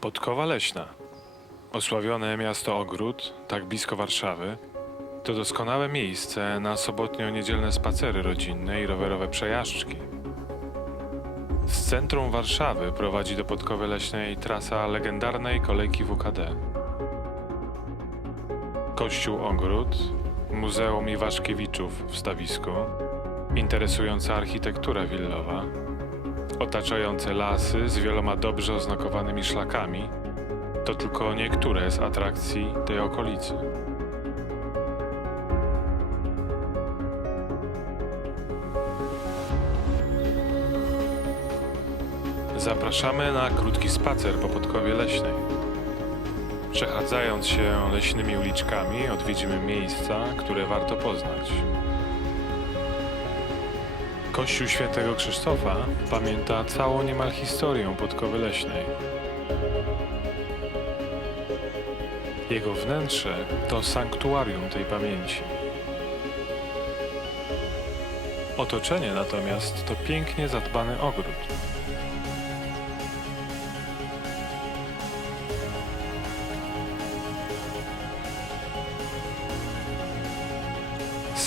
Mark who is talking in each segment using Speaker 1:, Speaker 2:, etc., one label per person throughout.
Speaker 1: Podkowa Leśna. Osławione miasto Ogród, tak blisko Warszawy, to doskonałe miejsce na sobotnio-niedzielne spacery rodzinne i rowerowe przejażdżki. Z centrum Warszawy prowadzi do Podkowy Leśnej trasa legendarnej kolejki WKD. Kościół Ogród, Muzeum Iwaszkiewiczów w Stawisku, interesująca architektura willowa, otaczające lasy z wieloma dobrze oznakowanymi szlakami, to tylko niektóre z atrakcji tej okolicy. Zapraszamy na krótki spacer po Podkowie Leśnej. Przechadzając się leśnymi uliczkami, odwiedzimy miejsca, które warto poznać. Kościół Świętego Krzysztofa pamięta całą niemal historię Podkowy Leśnej. Jego wnętrze to sanktuarium tej pamięci. Otoczenie natomiast to pięknie zadbany ogród.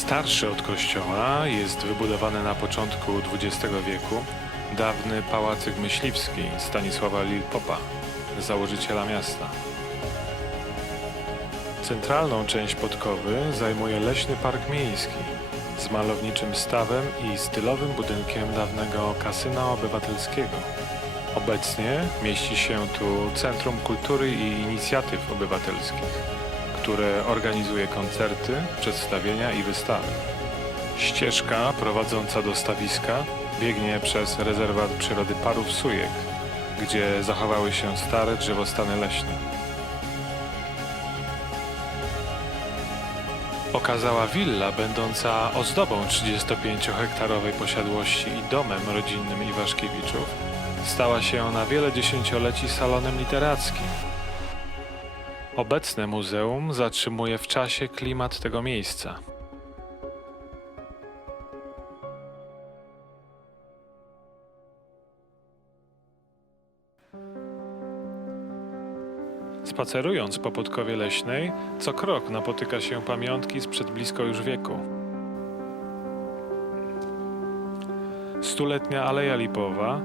Speaker 1: Starszy od kościoła jest wybudowany na początku XX wieku dawny pałacyk myśliwski Stanisława Lilpopa, założyciela miasta. Centralną część Podkowy zajmuje leśny park miejski z malowniczym stawem i stylowym budynkiem dawnego kasyna obywatelskiego. Obecnie mieści się tu Centrum Kultury i Inicjatyw Obywatelskich, które organizuje koncerty, przedstawienia i wystawy. Ścieżka prowadząca do stawiska biegnie przez rezerwat przyrody Parów Sujek, gdzie zachowały się stare drzewostany leśne. Okazała willa będąca ozdobą 35-hektarowej posiadłości i domem rodzinnym Iwaszkiewiczów stała się na wiele dziesięcioleci salonem literackim. Obecne muzeum zatrzymuje w czasie klimat tego miejsca. Spacerując po Podkowie Leśnej, co krok napotyka się pamiątki sprzed blisko już wieku. Stuletnia Aleja Lipowa,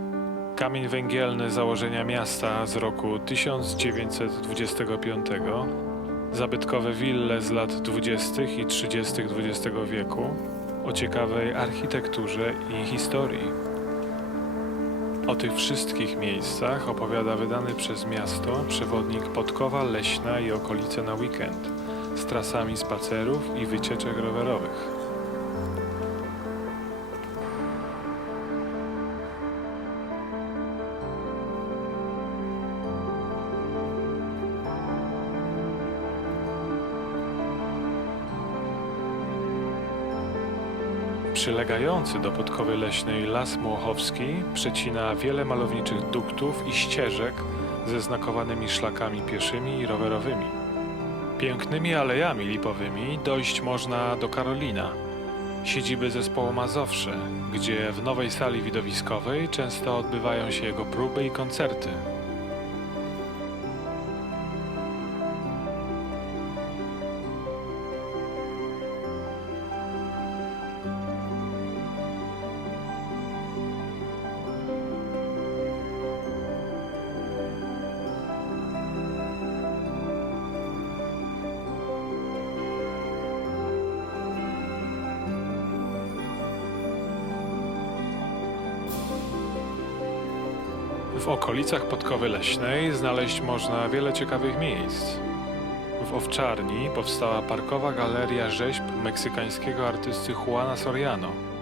Speaker 1: kamień węgielny założenia miasta z roku 1925, zabytkowe wille z lat 20. i 30. XX wieku o ciekawej architekturze i historii. O tych wszystkich miejscach opowiada wydany przez miasto przewodnik Podkowa Leśna i okolice na weekend z trasami spacerów i wycieczek rowerowych. Przylegający do Podkowy Leśnej Las Młochowski przecina wiele malowniczych duktów i ścieżek ze znakowanymi szlakami pieszymi i rowerowymi. Pięknymi alejami lipowymi dojść można do Karolina, siedziby zespołu Mazowsze, gdzie w nowej sali widowiskowej często odbywają się jego próby i koncerty. W okolicach Podkowy Leśnej znaleźć można wiele ciekawych miejsc. W Owczarni powstała parkowa galeria rzeźb meksykańskiego artysty Juana Soriano.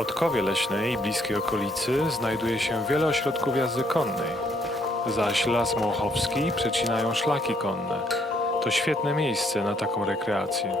Speaker 1: Podkowie Leśnej i bliskiej okolicy znajduje się wiele ośrodków jazdy konnej, zaś Las Mołchowski przecinają szlaki konne. To świetne miejsce na taką rekreację.